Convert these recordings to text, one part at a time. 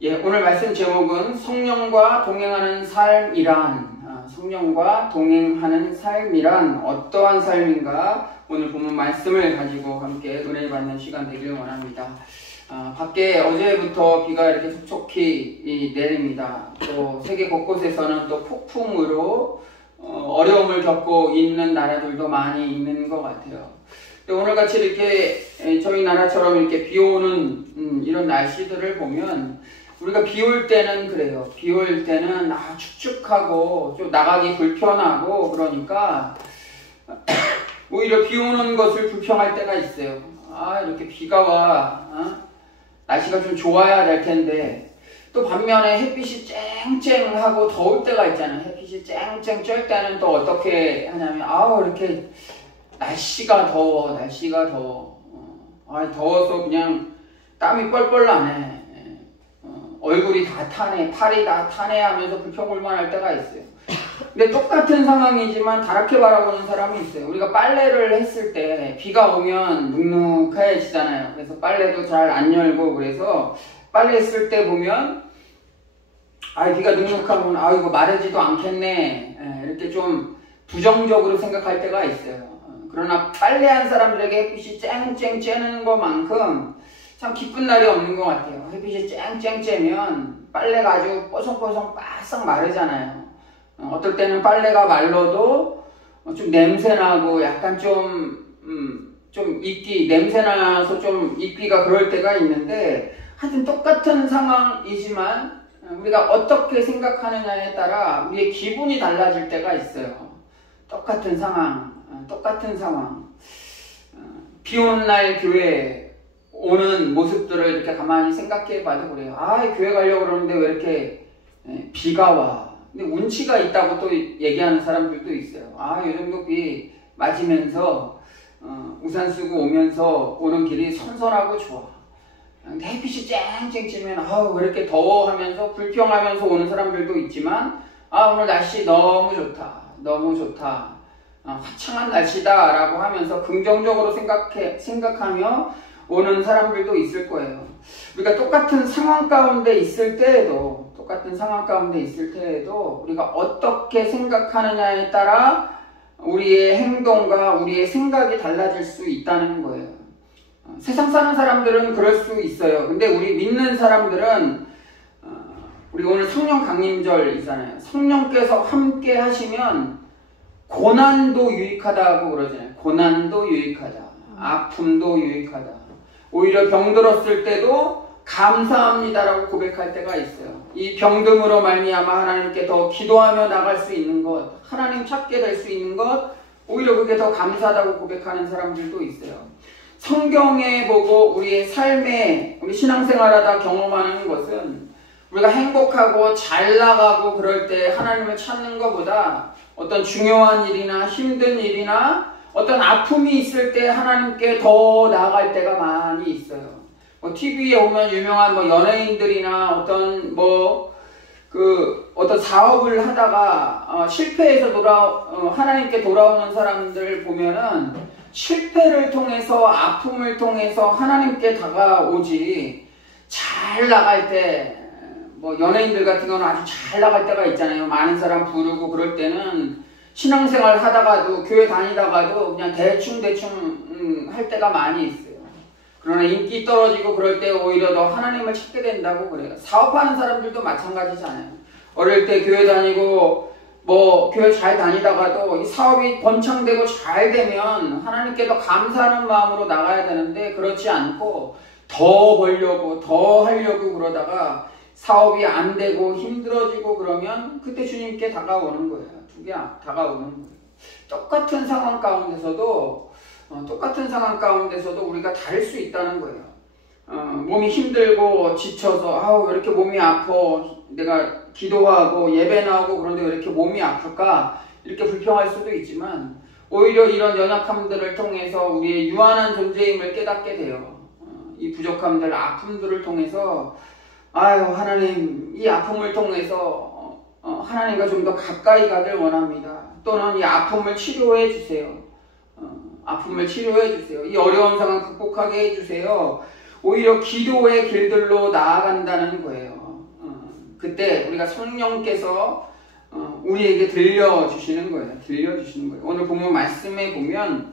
예, 오늘 말씀 제목은 성령과 동행하는 삶이란 성령과 동행하는 삶이란 어떠한 삶인가 오늘 본문 말씀을 가지고 함께 은혜 받는 시간 되길 원합니다. 밖에 어제부터 비가 이렇게 촉촉히 내립니다. 또 세계 곳곳에서는 또 폭풍으로 어려움을 겪고 있는 나라들도 많이 있는 것 같아요. 오늘같이 이렇게 저희 나라처럼 이렇게 비 오는 이런 날씨들을 보면 우리가 비 올 때는 그래요. 비 올 때는 축축하고 좀 나가기 불편하고 그러니까 오히려 비 오는 것을 불평할 때가 있어요. 이렇게 비가 와 날씨가 좀 좋아야 될 텐데 또 반면에 햇빛이 쨍쨍하고 더울 때가 있잖아요. 햇빛이 쨍쨍 쩔 때는 또 어떻게 하냐면 이렇게 날씨가 더워 더워서 그냥 땀이 뻘뻘 나네. 얼굴이 다 타네, 팔이 다 타네 하면서 불평불만할 때가 있어요. 근데 똑같은 상황이지만 다르게 바라보는 사람이 있어요. 우리가 빨래를 했을 때 비가 오면 눅눅해지잖아요. 그래서 빨래도 잘 안 열고 그래서 빨래 했을 때 보면 비가 눅눅하면 이거 마르지도 않겠네 이렇게 좀 부정적으로 생각할 때가 있어요. 그러나 빨래한 사람들에게 햇빛이 쨍쨍 쬐는 것만큼 참 기쁜 날이 없는 것 같아요. 햇빛이 쨍쨍 쬐면 빨래가 아주 뽀송뽀송 바싹 마르잖아요. 어떨 때는 빨래가 말라도 좀 냄새나고 약간 좀 냄새나서 좀 입기가 그럴 때가 있는데 하여튼 똑같은 상황이지만 우리가 어떻게 생각하느냐에 따라 우리의 기분이 달라질 때가 있어요. 똑같은 상황. 비 오는 날 교회에 오는 모습들을 이렇게 가만히 생각해 봐도 그래요. 교회 가려고 그러는데 왜 이렇게 비가 와. 근데 운치가 있다고 또 얘기하는 사람들도 있어요. 이 정도 비 맞으면서 우산 쓰고 오면서 오는 길이 선선하고 좋아. 근데 햇빛이 쨍쨍 찌면 왜 이렇게 더워 하면서 불평하면서 오는 사람들도 있지만 오늘 날씨 너무 좋다. 화창한 날씨다 라고 하면서 긍정적으로 생각하며 오는 사람들도 있을 거예요. 우리가 똑같은 상황 가운데 있을 때에도 우리가 어떻게 생각하느냐에 따라 우리의 행동과 우리의 생각이 달라질 수 있다는 거예요. 세상 사는 사람들은 그럴 수 있어요. 근데 우리 믿는 사람들은 우리 오늘 성령 강림절이잖아요. 성령께서 함께 하시면 고난도 유익하다고 그러잖아요. 고난도 유익하다. 아픔도 유익하다. 오히려 병들었을 때도 감사합니다라고 고백할 때가 있어요. 이 병듦으로 말미암아 하나님께 더 기도하며 나갈 수 있는 것, 하나님 찾게 될 수 있는 것, 오히려 그게 더 감사하다고 고백하는 사람들도 있어요. 성경에 보고 우리의 삶에 우리 신앙생활하다 경험하는 것은 우리가 행복하고 잘 나가고 그럴 때 하나님을 찾는 것보다 어떤 중요한 일이나 힘든 일이나 어떤 아픔이 있을 때 하나님께 더 나아갈 때가 많이 있어요. TV에 보면 유명한 연예인들이나 어떤 사업을 하다가 실패해서 하나님께 돌아오는 사람들 보면은 실패를 통해서 아픔을 통해서 하나님께 다가오지 잘 나갈 때 연예인들 같은 경우는 아주 잘 나갈 때가 있잖아요. 많은 사람 부르고 그럴 때는 신앙생활 하다가도 교회 다니다가도 그냥 대충 할 때가 많이 있어요. 그러나 인기 떨어지고 그럴 때 오히려 더 하나님을 찾게 된다고 그래요. 사업하는 사람들도 마찬가지잖아요. 어릴 때 교회 다니고 교회 잘 다니다가도 이 사업이 번창되고 잘 되면 하나님께 더 감사하는 마음으로 나가야 되는데 그렇지 않고 더 벌려고 더 하려고 그러다가 사업이 안 되고 힘들어지고 그러면 그때 주님께 다가오는 거예요. 다가오는 거예요. 똑같은 상황 가운데서도 우리가 다를 수 있다는 거예요. 몸이 힘들고 지쳐서 왜 이렇게 몸이 아파, 내가 기도하고 예배 나오고 그런데 왜 이렇게 몸이 아플까 이렇게 불평할 수도 있지만 오히려 이런 연약함들을 통해서 우리의 유한한 존재임을 깨닫게 돼요. 이 부족함들, 아픔들을 통해서 하나님, 이 아픔을 통해서 하나님과 좀 더 가까이 가길 원합니다. 또는 이 아픔을 치료해 주세요. 이 어려운 상황 극복하게 해주세요. 오히려 기도의 길들로 나아간다는 거예요. 그때 우리가 성령께서 우리에게 들려주시는 거예요. 들려주시는 거예요. 오늘 본문 말씀에 보면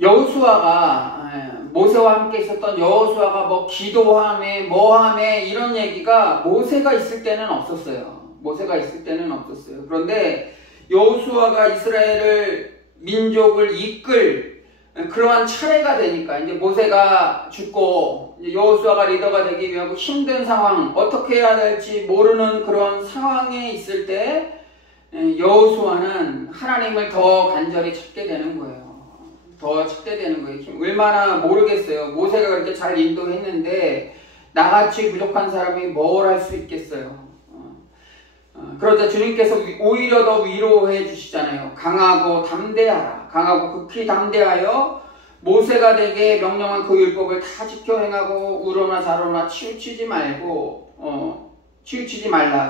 여호수아가 모세와 함께 있었던 여호수아가 뭐 기도하며 뭐하며 이런 얘기가 모세가 있을 때는 없었어요. 모세가 있을 때는 없었어요. 그런데 여호수아가 이스라엘을 민족을 이끌 그러한 차례가 되니까 이제 모세가 죽고 여호수아가 리더가 되기 위하고 힘든 상황, 어떻게 해야 될지 모르는 그런 상황에 있을 때 여호수아는 하나님을 더 간절히 찾게 되는 거예요. 더 찾게 되는 거예요. 얼마나 모르겠어요. 모세가 그렇게 잘 인도했는데 나같이 부족한 사람이 뭘 할 수 있겠어요. 그러자 주님께서 오히려 더 위로해 주시잖아요. 강하고 담대하라. 강하고 극히 담대하여 모세가 내게 명령한 그 율법을 다 지켜 행하고 우로나 좌로나 치우치지 말라.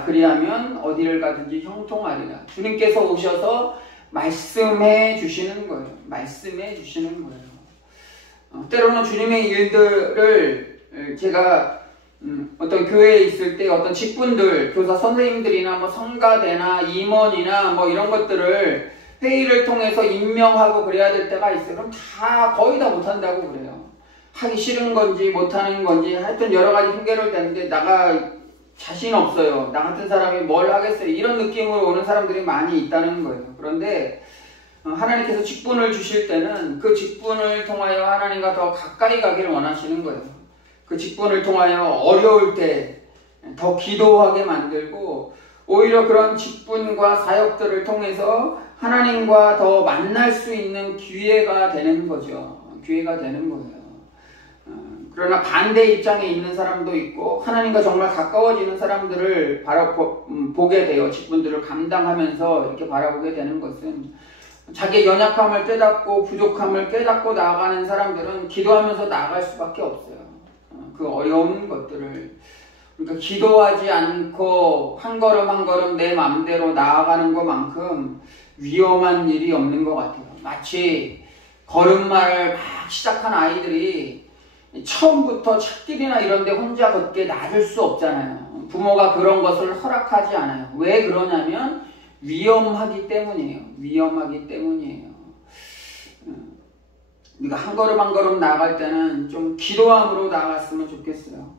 그리하면 어디를 가든지 형통하리라. 주님께서 오셔서 말씀해 주시는 거예요. 말씀해 주시는 거예요. 때로는 주님의 일들을 제가 어떤 교회에 있을 때 어떤 직분들, 교사 선생님들이나 뭐 성가대나 임원이나 뭐 이런 것들을 회의를 통해서 임명하고 그래야 될 때가 있어요. 그럼 다 거의 다 못한다고 그래요. 하기 싫은 건지 못하는 건지 하여튼 여러 가지 핑계를 대는데 나가 자신 없어요. 나 같은 사람이 뭘 하겠어요. 이런 느낌으로 오는 사람들이 많이 있다는 거예요. 그런데 하나님께서 직분을 주실 때는 그 직분을 통하여 하나님과 더 가까이 가기를 원하시는 거예요. 그 직분을 통하여 어려울 때 더 기도하게 만들고 오히려 그런 직분과 사역들을 통해서 하나님과 더 만날 수 있는 기회가 되는 거죠. 기회가 되는 거예요. 그러나 반대 입장에 있는 사람도 있고 하나님과 정말 가까워지는 사람들을 보게 돼요. 직분들을 감당하면서 이렇게 바라보게 되는 것은 자기의 연약함을 깨닫고 부족함을 깨닫고 나아가는 사람들은 기도하면서 나아갈 수밖에 없어요. 그 어려운 것들을 그러니까 기도하지 않고 한 걸음 한 걸음 내 마음대로 나아가는 것만큼 위험한 일이 없는 것 같아요. 마치 걸음마를 막 시작한 아이들이 처음부터 찾길이나 이런 데 혼자 걷게 놔줄 수 없잖아요. 부모가 그런 것을 허락하지 않아요. 왜 그러냐면 위험하기 때문이에요. 위험하기 때문이에요. 우리가 한 걸음 한 걸음 나아갈 때는 좀 기도함으로 나아갔으면 좋겠어요.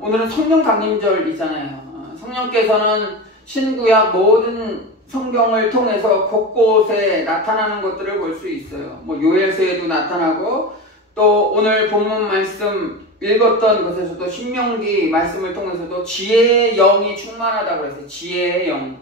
오늘은 성령 강림절이잖아요. 성령께서는 신구약 모든 성경을 통해서 곳곳에 나타나는 것들을 볼 수 있어요. 뭐 요엘서에도 나타나고 또 오늘 본문 말씀 읽었던 것에서도 신명기 말씀을 통해서도 지혜의 영이 충만하다고 그랬어요. 지혜의 영.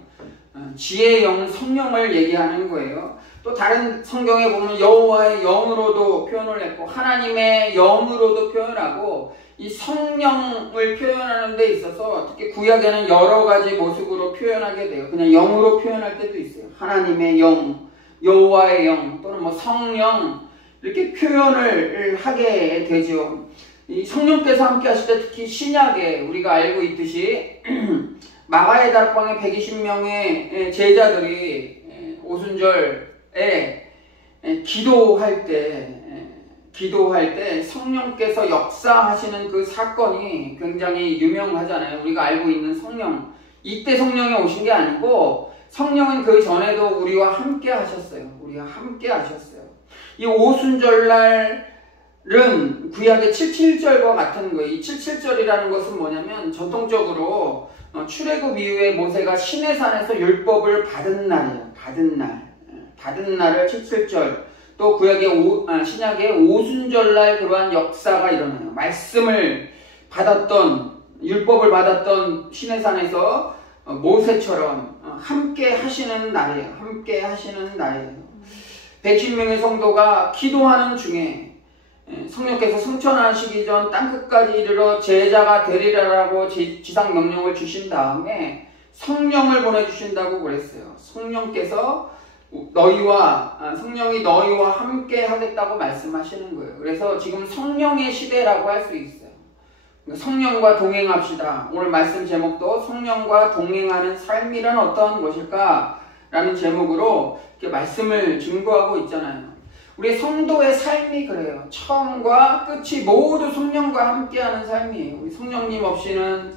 지혜의 영은 성령을 얘기하는 거예요. 또 다른 성경에 보면 여호와의 영으로도 표현을 했고 하나님의 영으로도 표현하고 이 성령을 표현하는 데 있어서 특히 구약에는 여러 가지 모습으로 표현하게 돼요. 그냥 영으로 표현할 때도 있어요. 하나님의 영, 여호와의 영 또는 뭐 성령 이렇게 표현을 하게 되죠. 이 성령께서 함께 하실 때 특히 신약에 우리가 알고 있듯이 마가의 다락방에 120명의 제자들이 오순절에 기도할 때 성령께서 역사하시는 그 사건이 굉장히 유명하잖아요. 우리가 알고 있는 성령. 이때 성령이 오신 게 아니고 성령은 그 전에도 우리와 함께 하셨어요. 우리와 함께 하셨어요. 이 오순절날은 구약의 77절과 같은 거예요. 이 77절이라는 것은 뭐냐면 전통적으로 출애굽 이후에 모세가 시내산에서 율법을 받은 날이에요. 받은 날을 77절. 또 구약의 신약의 오순절날 그러한 역사가 일어나요. 말씀을 받았던 율법을 받았던 시내산에서 모세처럼 함께 하시는 날이에요. 함께 하시는 날이에요. 110명의 성도가 기도하는 중에 성령께서 승천하시기 전 땅끝까지 이르러 제자가 되리라라고 지상 명령을 주신 다음에 성령을 보내주신다고 그랬어요. 성령께서 성령이 너희와 함께 하겠다고 말씀하시는 거예요. 그래서 지금 성령의 시대라고 할 수 있어요. 성령과 동행합시다. 오늘 말씀 제목도 성령과 동행하는 삶이란 어떠한 것일까? 라는 제목으로 이렇게 말씀을 증거하고 있잖아요. 우리 성도의 삶이 그래요. 처음과 끝이 모두 성령과 함께하는 삶이에요. 우리 성령님 없이는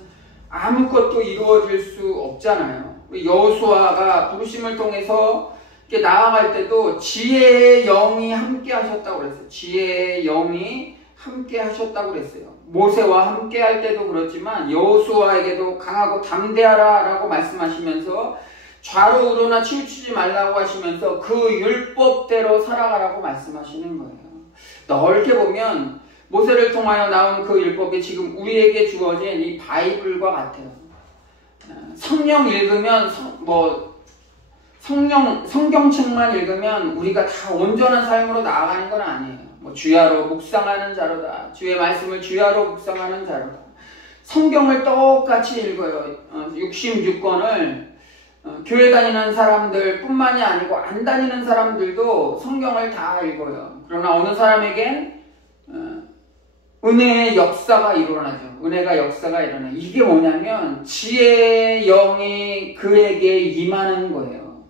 아무것도 이루어질 수 없잖아요. 여호수아가 부르심을 통해서 이렇게 나아갈 때도 지혜의 영이 함께 하셨다고 그랬어요. 지혜의 영이 함께 하셨다고 그랬어요. 모세와 함께 할 때도 그렇지만 여호수아에게도 강하고 담대하라 라고 말씀하시면서 좌로 우로나 치우치지 말라고 하시면서 그 율법대로 살아가라고 말씀하시는 거예요. 넓게 보면 모세를 통하여 나온 그 율법이 지금 우리에게 주어진 이 바이블과 같아요. 성령 읽으면 성경책만 읽으면 우리가 다 온전한 삶으로 나아가는 건 아니에요. 주야로 묵상하는 자로다. 주의 말씀을 주야로 묵상하는 자로다. 성경을 똑같이 읽어요. 66권을 교회 다니는 사람들 뿐만이 아니고 안 다니는 사람들도 성경을 다 읽어요. 그러나 어느 사람에겐 은혜의 역사가 일어나죠. 은혜가 역사가 일어나요. 이게 뭐냐면 지혜의 영이 그에게 임하는 거예요.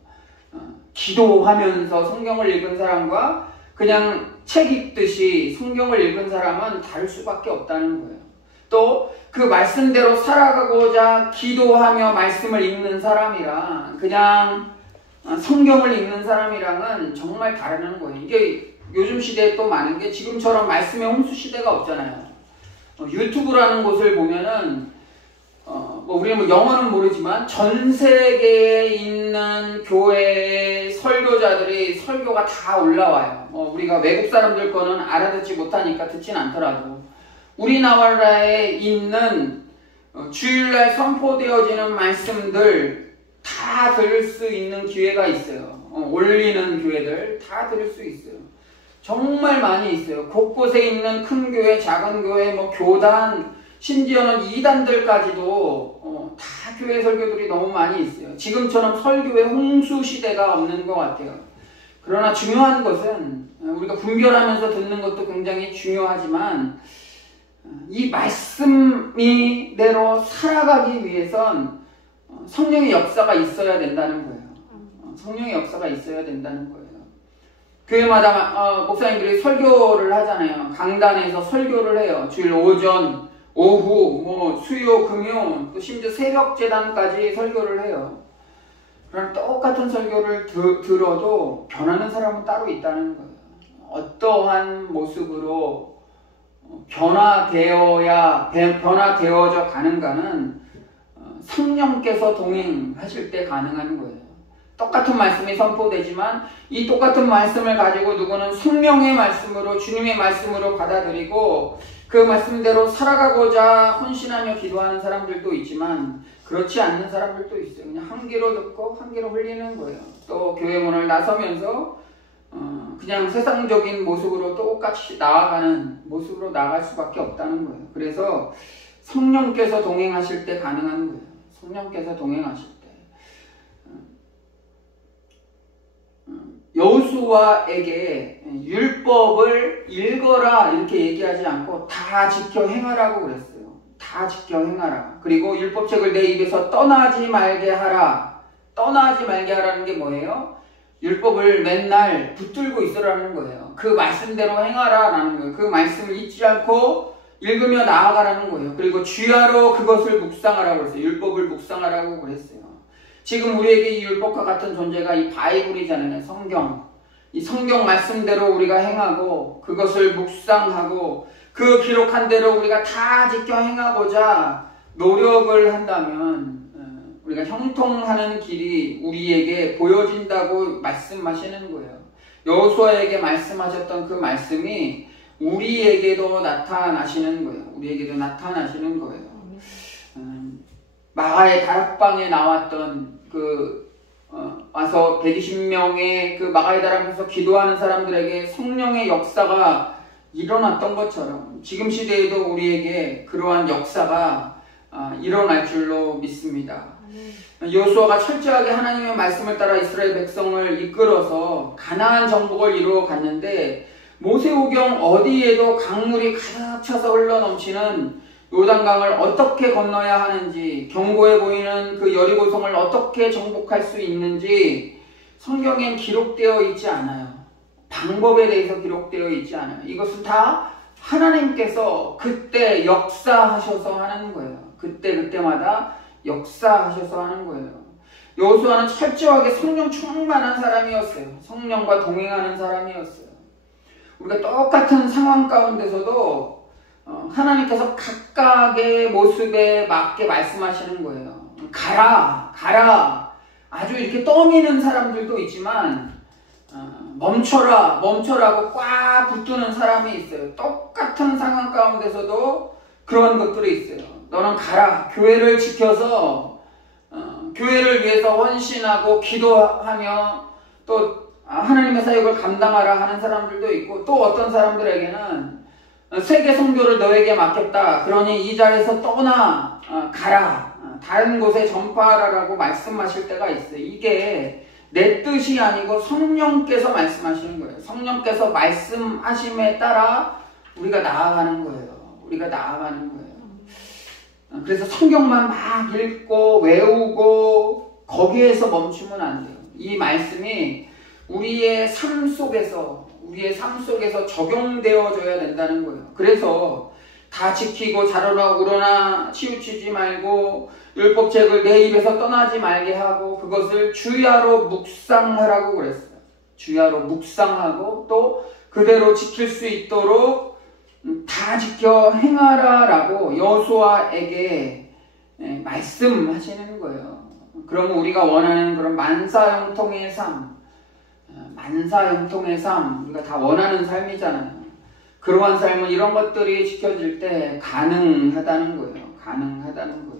기도하면서 성경을 읽은 사람과 그냥 책 읽듯이 성경을 읽은 사람은 다를 수밖에 없다는 거예요. 또 그 말씀대로 살아가고자 기도하며 말씀을 읽는 사람이랑 그냥 성경을 읽는 사람이랑은 정말 다르는 거예요. 이게 요즘 시대에 또 많은 게 지금처럼 말씀의 홍수 시대가 없잖아요. 유튜브라는 곳을 보면은 우리는 영어는 모르지만 전 세계에 있는 교회의 설교자들이 설교가 다 올라와요. 우리가 외국 사람들 거는 알아듣지 못하니까 듣진 않더라도 우리나라에 있는 주일날 선포되어지는 말씀들 다 들을 수 있는 기회가 있어요. 올리는 교회들 다 들을 수 있어요. 정말 많이 있어요. 곳곳에 있는 큰 교회, 작은 교회, 교단, 심지어는 이단들까지도 다 교회 설교들이 너무 많이 있어요. 지금처럼 설교의 홍수 시대가 없는 것 같아요. 그러나 중요한 것은 우리가 분별하면서 듣는 것도 굉장히 중요하지만 이 말씀이대로 살아가기 위해선 성령의 역사가 있어야 된다는 거예요. 성령의 역사가 있어야 된다는 거예요. 교회마다 목사님들이 설교를 하잖아요. 강단에서 설교를 해요. 주일 오전, 오후, 수요, 금요, 또 심지어 새벽 재단까지 설교를 해요. 그럼 똑같은 설교를 들어도 변하는 사람은 따로 있다는 거예요. 어떠한 모습으로 변화되어져 가는가는 성령께서 동행하실 때 가능한 거예요. 똑같은 말씀이 선포되지만 이 똑같은 말씀을 가지고 누구는 성령의 말씀으로 주님의 말씀으로 받아들이고 그 말씀대로 살아가고자 헌신하며 기도하는 사람들도 있지만 그렇지 않는 사람들도 있어요. 그냥 한 귀로 듣고 한 귀로 흘리는 거예요. 또 교회 문을 나서면서 그냥 세상적인 모습으로 똑같이 나아가는 모습으로 나아갈 수밖에 없다는 거예요. 그래서 성령께서 동행하실 때 가능한 거예요. 성령께서 동행하실 때. 여호수아에게 율법을 읽어라 이렇게 얘기하지 않고 다 지켜 행하라고 그랬어요. 다 지켜 행하라. 그리고 율법책을 내 입에서 떠나지 말게 하라. 떠나지 말게 하라는 게 뭐예요? 율법을 맨날 붙들고 있으라는 거예요. 그 말씀대로 행하라라는 거예요. 그 말씀을 잊지 않고 읽으며 나아가라는 거예요. 그리고 주야로 그것을 묵상하라고 그랬어요. 율법을 묵상하라고 그랬어요. 지금 우리에게 이 율법과 같은 존재가 이 바이블이잖아요. 성경. 이 성경 말씀대로 우리가 행하고 그것을 묵상하고 그 기록한 대로 우리가 다 지켜 행하고자 노력을 한다면 우리가 형통하는 길이 우리에게 보여진다고 말씀하시는 거예요. 여호수아에게 말씀하셨던 그 말씀이 우리에게도 나타나시는 거예요. 우리에게도 나타나시는 거예요. 마가의 다락방에 나왔던 와서 120명의 그 마가의 다락에서 기도하는 사람들에게 성령의 역사가 일어났던 것처럼 지금 시대에도 우리에게 그러한 역사가 일어날 줄로 믿습니다. 여호수아가 철저하게 하나님의 말씀을 따라 이스라엘 백성을 이끌어서 가나안 정복을 이루어 갔는데 모세오경 어디에도 강물이 가득 차서 흘러넘치는 요단강을 어떻게 건너야 하는지, 견고해 보이는 그 여리고성을 어떻게 정복할 수 있는지 성경엔 기록되어 있지 않아요. 방법에 대해서 기록되어 있지 않아요. 이것은 다 하나님께서 그때 역사하셔서 하는 거예요. 그때마다 역사하셔서 하는 거예요. 여호수아는 철저하게 성령 충만한 사람이었어요. 성령과 동행하는 사람이었어요. 우리가 똑같은 상황 가운데서도 하나님께서 각각의 모습에 맞게 말씀하시는 거예요. 가라, 가라. 아주 이렇게 떠미는 사람들도 있지만 멈춰라, 멈춰라고 꽉 붙드는 사람이 있어요. 똑같은 상황 가운데서도 그런 것들이 있어요. 너는 가라, 교회를 지켜서 교회를 위해서 헌신하고 기도하며 또 하나님의 사역을 감당하라 하는 사람들도 있고, 또 어떤 사람들에게는 세계 선교를 너에게 맡겼다. 그러니 이 자리에서 떠나 가라. 다른 곳에 전파하라라고 말씀하실 때가 있어요. 이게 내 뜻이 아니고 성령께서 말씀하시는 거예요. 성령께서 말씀하심에 따라 우리가 나아가는 거예요. 우리가 나아가는 거예요. 그래서 성경만 막 읽고 외우고 거기에서 멈추면 안 돼요. 이 말씀이 우리의 삶 속에서 적용되어져야 된다는 거예요. 그래서 다 지키고 자르나 우러나 치우치지 말고 율법책을 내 입에서 떠나지 말게 하고 그것을 주야로 묵상하라고 그랬어요. 주야로 묵상하고 또 그대로 지킬 수 있도록 다 지켜 행하라라고 여호수아에게 말씀하시는 거예요. 그러면 우리가 원하는 그런 만사형통의 삶, 우리가 다 원하는 삶이잖아요. 그러한 삶은 이런 것들이 지켜질 때 가능하다는 거예요. 가능하다는 거예요.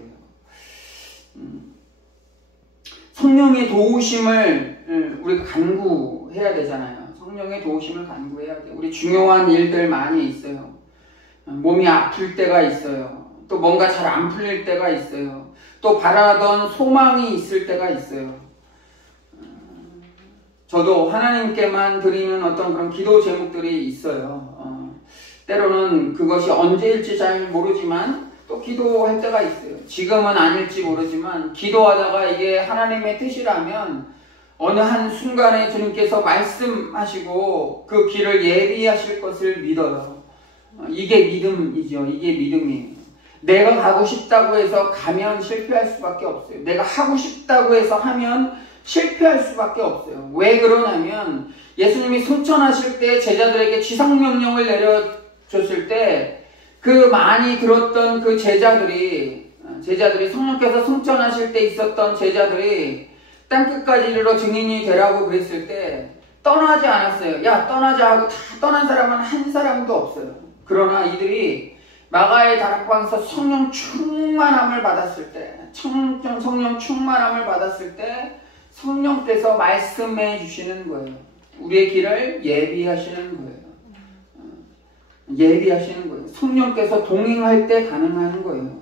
성령의 도우심을 우리가 간구해야 되잖아요. 성령의 도우심을 간구해야 돼요. 우리 중요한 일들 많이 있어요. 몸이 아플 때가 있어요. 또 뭔가 잘 안 풀릴 때가 있어요. 또 바라던 소망이 있을 때가 있어요. 저도 하나님께만 드리는 어떤 그런 기도 제목들이 있어요. 때로는 그것이 언제일지 잘 모르지만 또 기도할 때가 있어요. 지금은 아닐지 모르지만 기도하다가 이게 하나님의 뜻이라면 어느 한 순간에 주님께서 말씀하시고 그 길을 예비하실 것을 믿어요. 이게 믿음이죠. 이게 믿음이에요. 내가 가고 싶다고 해서 가면 실패할 수밖에 없어요. 내가 하고 싶다고 해서 하면 실패할 수밖에 없어요. 왜 그러냐면 예수님이 승천하실 때 제자들에게 지상명령을 내려줬을 때 그 많이 들었던 그 제자들이 성령께서 승천하실 때 있었던 제자들이 땅끝까지 이르러 증인이 되라고 그랬을 때 떠나지 않았어요. 야, 떠나자 하고 다 떠난 사람은 한 사람도 없어요. 그러나 이들이 마가의 다락방에서 성령 충만함을 받았을 때, 성령 충만함을 받았을 때 성령께서 말씀해 주시는 거예요. 우리의 길을 예비하시는 거예요. 예비하시는 거예요. 성령께서 동행할 때 가능한 거예요.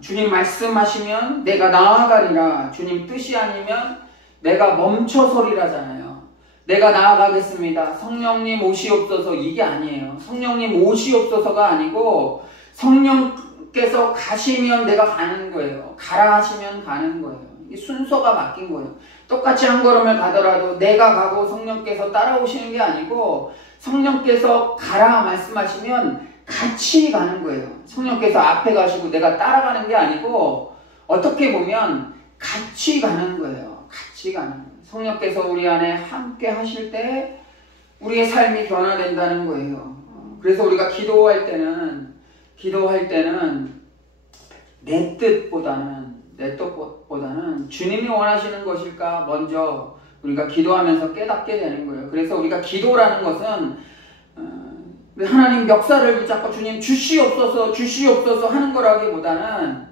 주님 말씀하시면 내가 나아가리라. 주님 뜻이 아니면 내가 멈춰서리라잖아요. 내가 나아가겠습니다. 성령님 오시옵소서. 이게 아니에요. 성령님 오시옵소서가 아니고 성령께서 가시면 내가 가는 거예요. 가라 하시면 가는 거예요. 이 순서가 바뀐 거예요. 똑같이 한 걸음을 가더라도 내가 가고 성령께서 따라오시는 게 아니고 성령께서 가라 말씀하시면 같이 가는 거예요. 성령께서 앞에 가시고 내가 따라가는 게 아니고 어떻게 보면 같이 가는 거예요. 같이 가는 거예요. 성령께서 우리 안에 함께 하실 때 우리의 삶이 변화된다는 거예요. 그래서 우리가 기도할 때는 내 뜻보다는 주님이 원하시는 것일까 먼저 우리가 기도하면서 깨닫게 되는 거예요. 그래서 우리가 기도라는 것은 하나님 역사를 붙잡고 주님 주시옵소서 하는 거라기보다는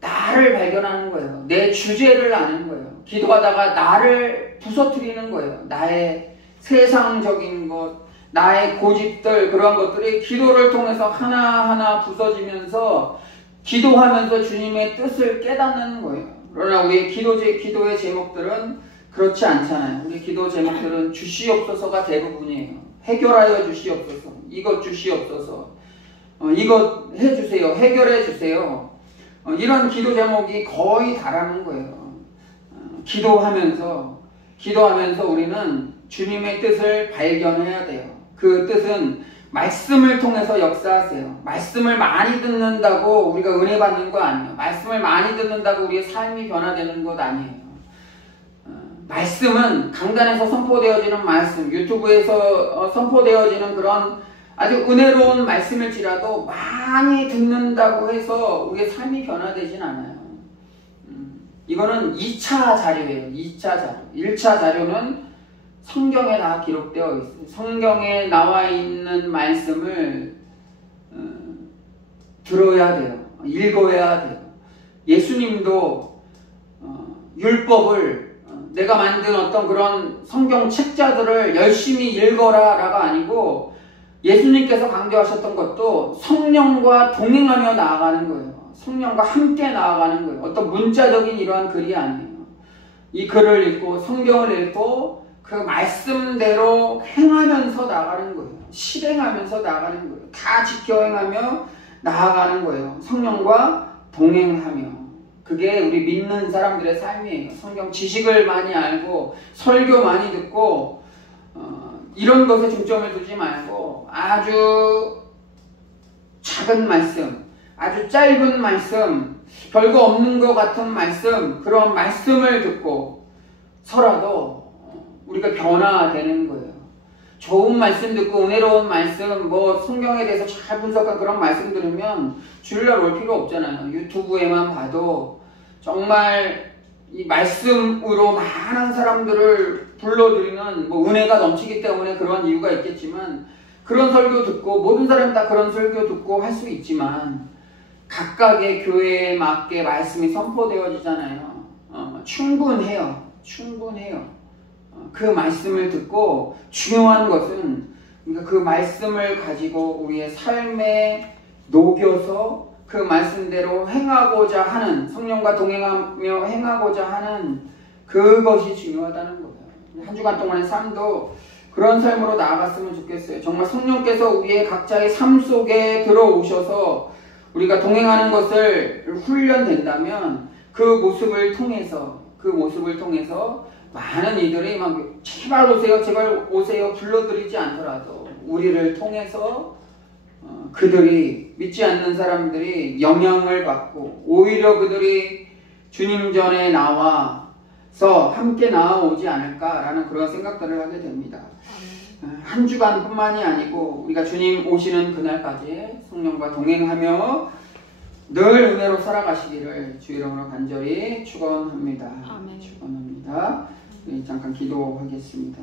나를 발견하는 거예요. 내 주제를 아는 거예요. 기도하다가 나를 부서뜨리는 거예요. 나의 세상적인 것, 나의 고집들, 그런 것들이 기도를 통해서 하나하나 부서지면서 기도하면서 주님의 뜻을 깨닫는 거예요. 그러나 우리의 기도의 제목들은 그렇지 않잖아요. 우리 기도 제목들은 주시옵소서가 대부분이에요. 해결하여 주시옵소서. 이것 주시옵소서. 이것 해주세요. 해결해 주세요. 이런 기도 제목이 거의 다라는 거예요. 기도하면서 우리는 주님의 뜻을 발견해야 돼요. 그 뜻은 말씀을 통해서 역사하세요. 말씀을 많이 듣는다고 우리가 은혜 받는 거 아니에요. 말씀을 많이 듣는다고 우리의 삶이 변화되는 것 아니에요. 말씀은 강단에서 선포되어지는 말씀, 유튜브에서 선포되어지는 그런 아주 은혜로운 말씀일지라도 많이 듣는다고 해서 우리의 삶이 변화되진 않아요. 이거는 2차 자료예요. 2차 자료. 1차 자료는 성경에 다 기록되어 있어요. 성경에 나와 있는 말씀을 들어야 돼요. 읽어야 돼요. 예수님도 율법을 내가 만든 어떤 그런 성경 책자들을 열심히 읽어라 라가 아니고 예수님께서 강조하셨던 것도 성령과 동행하며 나아가는 거예요. 성령과 함께 나아가는 거예요. 어떤 문자적인 이러한 글이 아니에요. 이 글을 읽고 성경을 읽고 그 말씀대로 행하면서 나아가는 거예요. 실행하면서 나아가는 거예요. 다 지켜 행하며 나아가는 거예요. 성령과 동행하며. 그게 우리 믿는 사람들의 삶이에요. 성경 지식을 많이 알고 설교 많이 듣고 이런 것에 중점을 두지 말고 아주 작은 말씀, 아주 짧은 말씀, 별거 없는 것 같은 말씀, 그런 말씀을 듣고 서라도 우리가 변화되는 거예요. 좋은 말씀 듣고 은혜로운 말씀, 뭐 성경에 대해서 잘 분석한 그런 말씀 들으면 주일날 올 필요 없잖아요. 유튜브에만 봐도 정말 이 말씀으로 많은 사람들을 불러들이는 뭐 은혜가 넘치기 때문에 그런 이유가 있겠지만 그런 설교 듣고 모든 사람이 다 그런 설교 듣고 할 수 있지만 각각의 교회에 맞게 말씀이 선포되어지잖아요. 충분해요. 그 말씀을 듣고 중요한 것은 우리가 그 말씀을 가지고 우리의 삶에 녹여서 그 말씀대로 행하고자 하는, 성령과 동행하며 행하고자 하는 그것이 중요하다는 거예요. 한 주간 동안의 삶도 그런 삶으로 나아갔으면 좋겠어요. 정말 성령께서 우리의 각자의 삶 속에 들어오셔서 우리가 동행하는 것을 훈련된다면 그 모습을 통해서 많은 이들이 막 제발 오세요 불러드리지 않더라도 우리를 통해서 그들이 믿지 않는 사람들이 영향을 받고 오히려 그들이 주님 전에 나와서 함께 나아오지 않을까라는 그런 생각들을 하게 됩니다. 한 주간뿐만이 아니고 우리가 주님 오시는 그날까지 성령과 동행하며 늘 은혜로 살아가시기를 주 이름으로 간절히 축원합니다. 아멘. 축원합니다. 잠깐 기도하겠습니다.